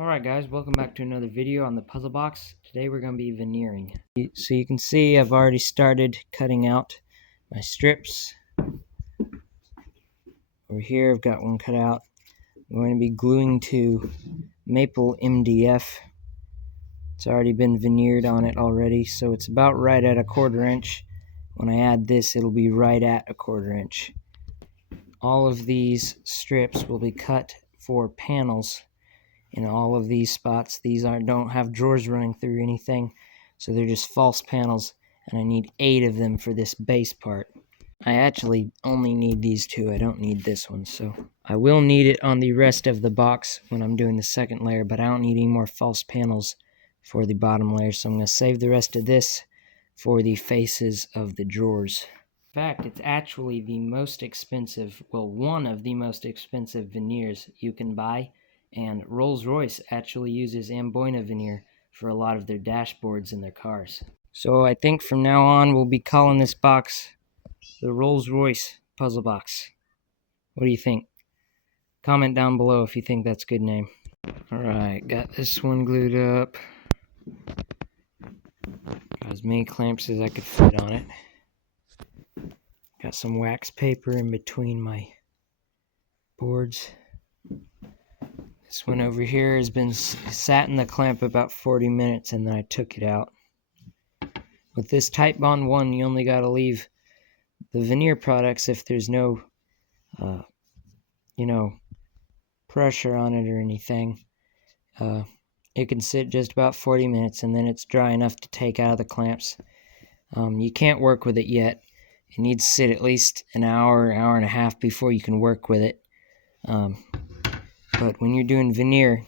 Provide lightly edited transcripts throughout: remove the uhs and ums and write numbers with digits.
Alright guys, welcome back to another video on the puzzle box. Today we're going to be veneering. So you can see I've already started cutting out my strips. Over here I've got one cut out. I'm going to be gluing to maple MDF. It's already been veneered on it already, so it's about right at 1/4 inch. When I add this, it'll be right at 1/4 inch. All of these strips will be cut for panels. In all of these spots, these don't have drawers running through anything, so they're just false panels, and I need 8 of them for this base part. I actually only need these 2, I don't need this one, so I will need it on the rest of the box when I'm doing the second layer, but I don't need any more false panels for the bottom layer, so I'm going to save the rest of this for the faces of the drawers. In fact, it's actually the most expensive, well, one of the most expensive veneers you can buy. And Rolls-Royce actually uses amboyna veneer for a lot of their dashboards in their cars. So I think from now on we'll be calling this box the Rolls-Royce puzzle box. What do you think? Comment down below if you think that's a good name. Alright, got this one glued up. Got as many clamps as I could fit on it. Got some wax paper in between my boards. This one over here has been sat in the clamp about 40 minutes and then I took it out. With this Type Bond 1, you only got to leave the veneer products if there's no, pressure on it or anything. It can sit just about 40 minutes and then it's dry enough to take out of the clamps. You can't work with it yet. It needs to sit at least an hour, hour and a half before you can work with it. But when you're doing veneer,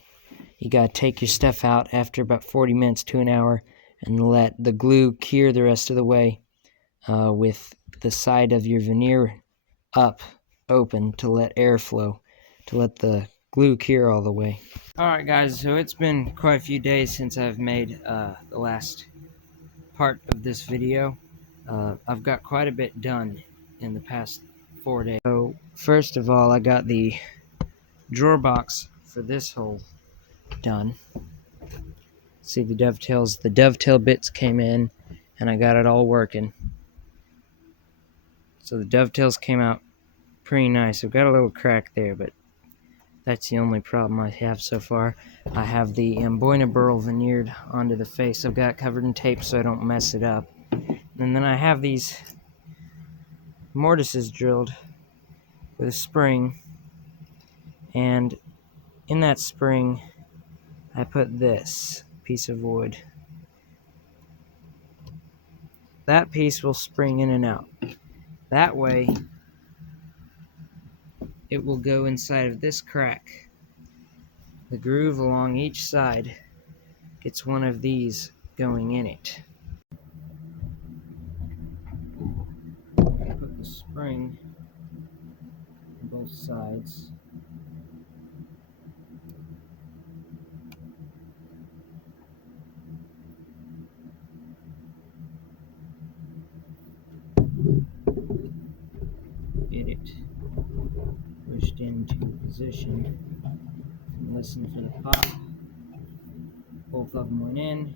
you gotta take your stuff out after about 40 minutes to an hour and let the glue cure the rest of the way with the side of your veneer open to let air flow, to let the glue cure all the way. Alright guys, so it's been quite a few days since I've made the last part of this video. I've got quite a bit done in the past 4 days. So first of all, I got the drawer box for this hole done. See the dovetails, the dovetail bits came in and I got it all working. So the dovetails came out pretty nice. I've got a little crack there, but that's the only problem I have so far. I have the amboyna burl veneered onto the face. I've got it covered in tape so I don't mess it up. And then I have these mortises drilled with a spring, and in that spring I put this piece of wood. That piece will spring in and out. That way it will go inside of this crack. The groove along each side gets one of these going in it. I put the spring on both sides. Get it pushed into position. And listen for the pop. Both of them went in.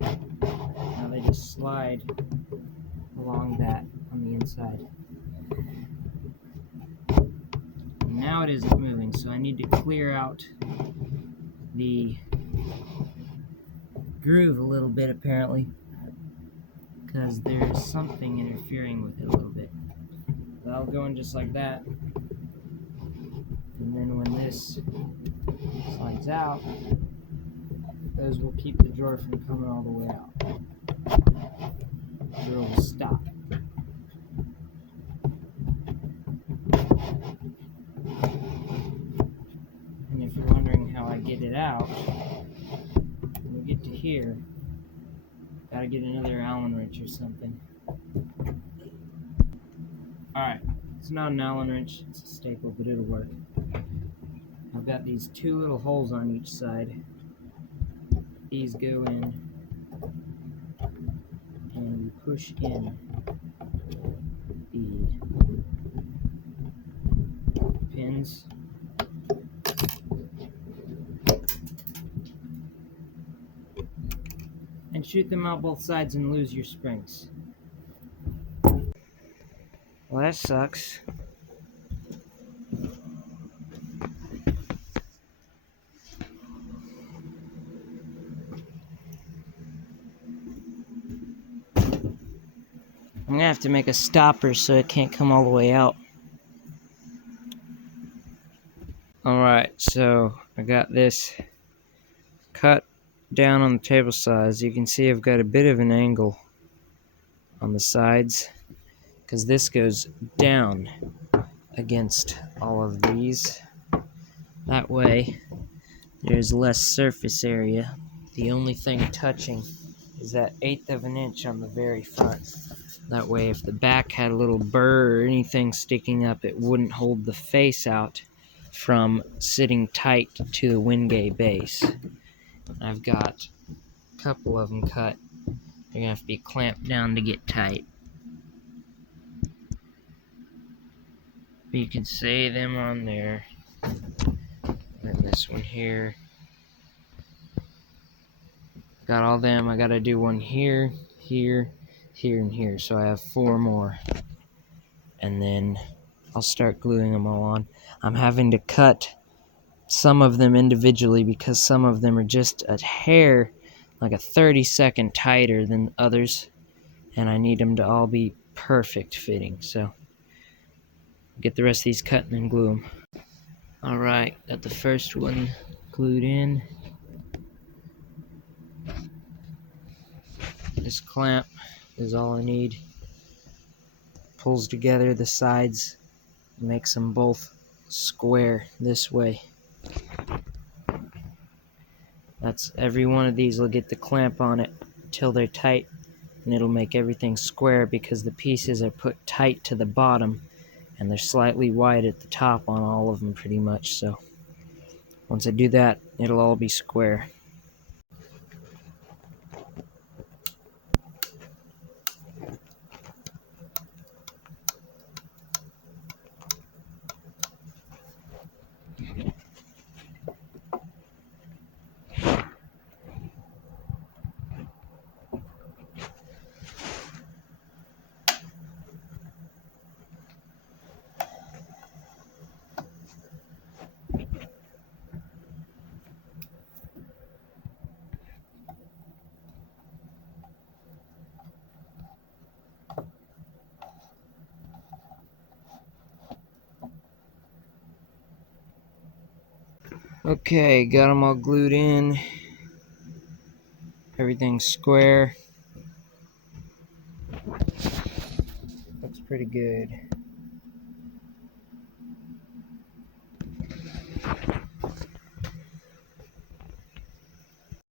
Now they just slide along that on the inside. And now it isn't moving, so I need to clear out the groove a little bit apparently, because there's something interfering with it a little bit. That'll go in just like that, and then when this slides out, those will keep the drawer from coming all the way out. The drawer will stop. And if you're wondering how I get it out, when we get to here, gotta get another Allen wrench or something. Alright, it's not an Allen wrench, it's a staple, but it'll work. I've got these 2 little holes on each side. These go in, and we push in the pins. and shoot them out both sides and lose your springs. Well, that sucks. I'm gonna have to make a stopper so it can't come all the way out. Alright, so I got this cut down on the table sides. You can see I've got a bit of an angle on the sides because this goes down against all of these. That way there's less surface area. The only thing touching is that 1/8 of an inch on the very front. That way if the back had a little burr or anything sticking up, it wouldn't hold the face out from sitting tight to the wingate base. I've got a couple of them cut. They're gonna have to be clamped down to get tight. But you can see them on there. And this one here. Got all them. I gotta do one here, here, here, and here. So I have 4 more. And then I'll start gluing them all on. I'm having to cut some of them individually because some of them are just a hair, like a 30-second tighter than others. And I need them to all be perfect fitting. So get the rest of these cut and then glue them. Alright, got the first one glued in. This clamp is all I need. Pulls together the sides, makes them both square this way. That's every one of these will get the clamp on it until they're tight, and it'll make everything square because the pieces are put tight to the bottom and they're slightly wide at the top on all of them pretty much. So once I do that, it'll all be square. Okay, got them all glued in. Everything's square. Looks pretty good.